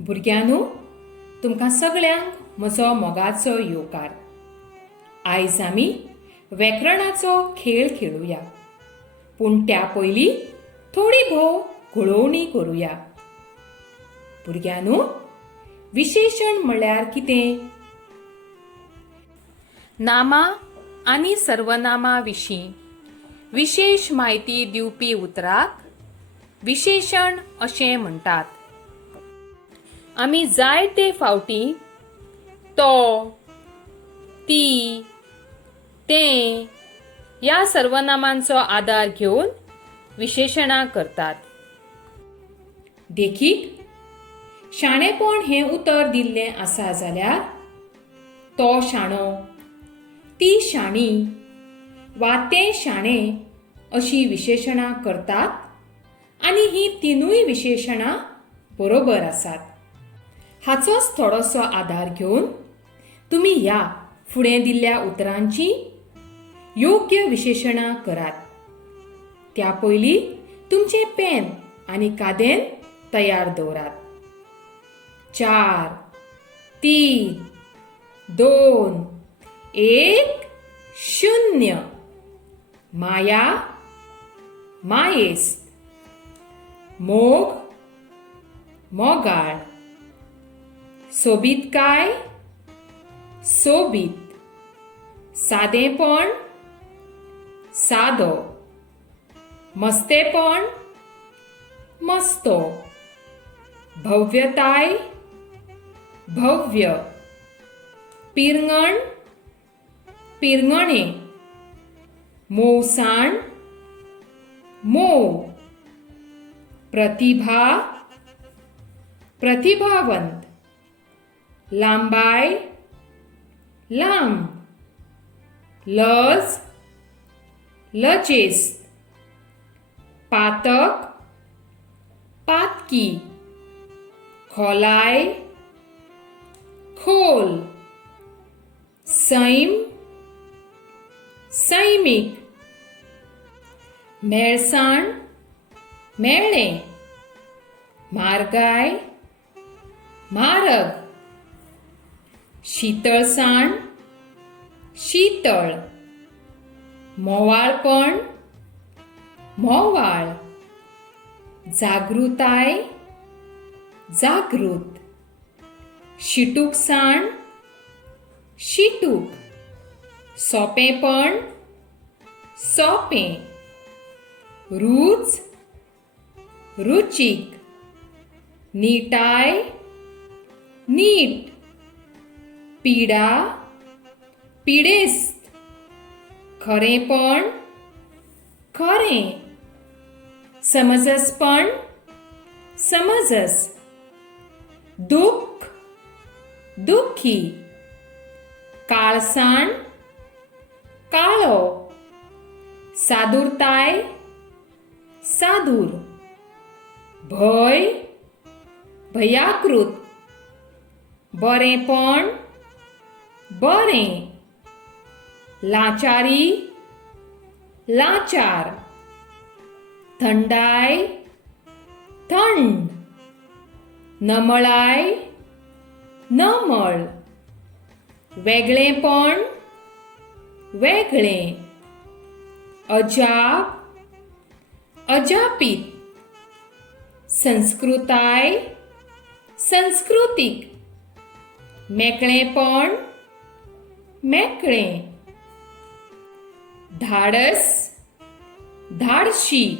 भुरग्यांनो, तुमकां सगळ्यांक म्हजो मोगाचो येवकार. आयज आमी व्याकरणाचो खेळ खेळुया, पूण त्या पयलीं थोडी भोव घुळोवणी करुया. भुरग्यांनो, विशेशण म्हळ्यार कितें? नामां आनी सर्वनामां विशीं विशेष म्हायती दिवपी उतराक विशेशण अशें म्हणटात. आमी जायते फावटी तो, ती, तें ह्या सर्वनामांचो आदार घेवन विशेशणां करतात. देखीक शाणेपण हें उतर दिल्लें आसा जाल्यार तो शाणो, ती शाणी वा तें शाणें अशीं विशेशणां करतात आनी हीं तिनूय विशेशणां बरोबर आसात. हाचोच थोडोसो आदार घेवन तुमी ह्या फुडें दिल्ल्या उतरांची योग्य विशेशणां करात. त्या पयलीं तुमचें पेन आनी कादेन तयार दवरात. 4, 3, 2, 1, 0. माया, मायेस्त. मोग, मोगाळ. सोबीतकाय, सोबीत. सादेपण, सादो. मस्तेपण, मस्तो. भव्यताय, भव्य. पिरंगण, पिरंगणे. मोवसाण, मोव. प्रतिभा, प्रतिभावंत. लांबाय, लांब. लज, लजेस्त. पातक, पातकी. खोलाय, खोल. सैम, सैमीक. मेळसाण, मेळ्ळें. म्हारगाय, म्हारग. शीतळसाण, शीतळ. मोवाळपण, मोवाळ. जागृताय, जागृत. शिटूकसाण, शिटूक. सोंपेपण, सोंपें. रूच, रुचीक. नीटाय, नीट. पिडा, पिडेस्त. खरेपण, खरें. समजसपण, समजस. दुःख, दुःखी. काळसाण, काळो. सादुरताय, सादूर. भय, भयाकृत. बरेपण, बरें. लाचारी, लाचार. थंडाय, थंड. नमळाय, नमळ. वेगळेपण, वेगळें. अजाप, अजापीत. संस्कृताय, संस्कृतीक. मेकळेपण, मेकळें. धाडस, धाडशी.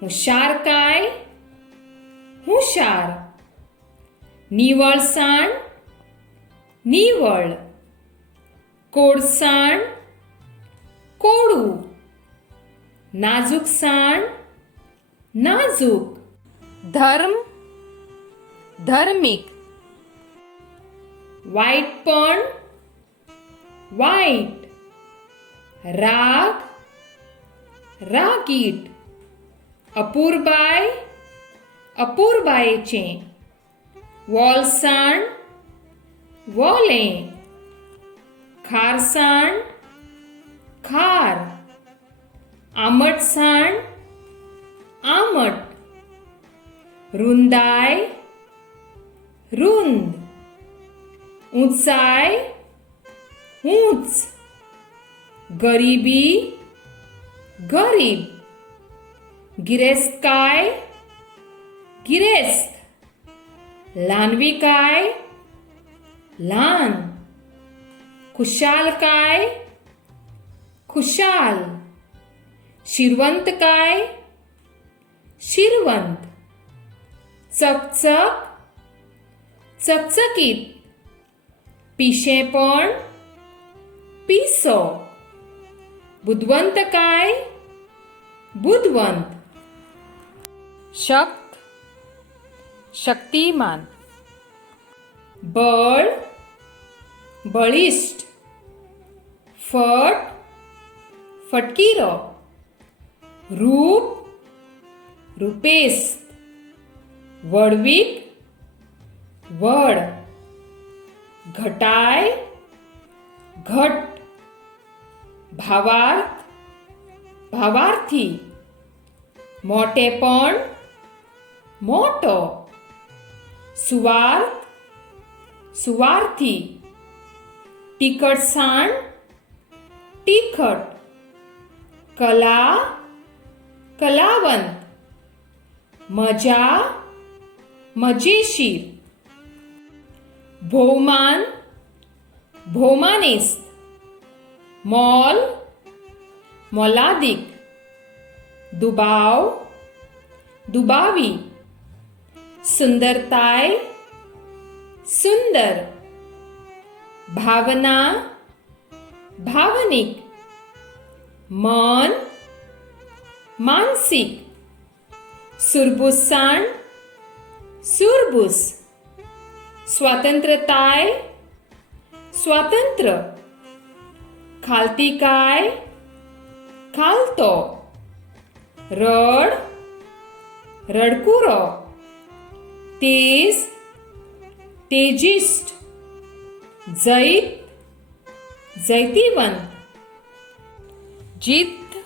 हुशारकाय, हुशार. निवळसाण, निवळ. कोडसाण, कोडू. नाजूकसाण, नाजूक. धर्म, धर्मीक. वाईटपण, वाईट. राग, रागीट. अपूर्बाय, अपूर्बायेचें. वोलसाण, वोलें. खारसाण, खार. आमटसाण, आमट. रुंदाय, रुंद. ऊंचाई ऊंच. गरिबी गरीब. गिरेस्तकाय गिरेस्त. ल्हानविकाय ल्हान. खुशालकाय खुशाल. शिरवंतकाय शिरवंत. चकचक चकचकीत. पिशेपण पिसो. बुद्वंतकाय बुद्वंत. शक्त शक्तिमान. बळ बळिष्ठ. फट फटकिरो. रूप रुपेस्त. वडवीक वड. घटाय घट. भावार्थ भावार्थी. मोठेपण मोठो. सुवार्थ सुवार्थी. तिखटसाण तिखट. कला कलावंत. मजा मजेशीर. भोवमान भोवमानेस्त. मोल मोलादीक. दुबाव दुबावी. सुंदरताय सुंदर. भावना भावनिक. मन मानसिक. सुरबुसाण सुरबुस. स्वातंत्र्यताय स्वातंत्र्य. खालतीकाय खालतो. रड रडकुरो. तेज तेजिष्ट. जैत जैतिवंत. जिद्द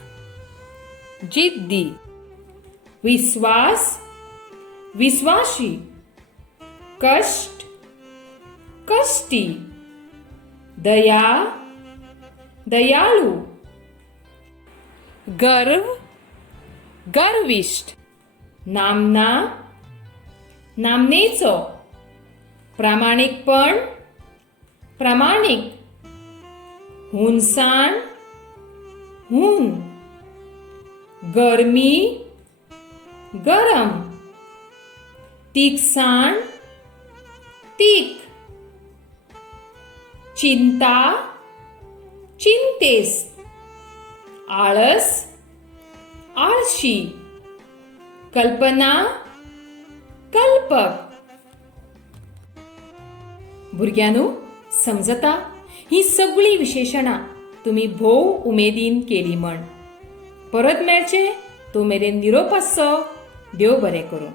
जिद्दी. विश्वास विश्वासी. कष्ट कष्टी. दया दयाळू. गर्व गर्विष्ठ. नामना नामनेचो. प्रामाणिकपण प्रामाणिक. हुनसाण हून. गरमी गरम. तीकसाण तीक. चिंता चिंतेस्त. आळस आळशी. कल्पना कल्पक. भुरग्यांनो, समजता ही सगळी विशेषणां तुम्ही भोव उमेदीन केली म्हण. परत मेळचे तो मेरेन निरोप आसचो. देव बरें करूं.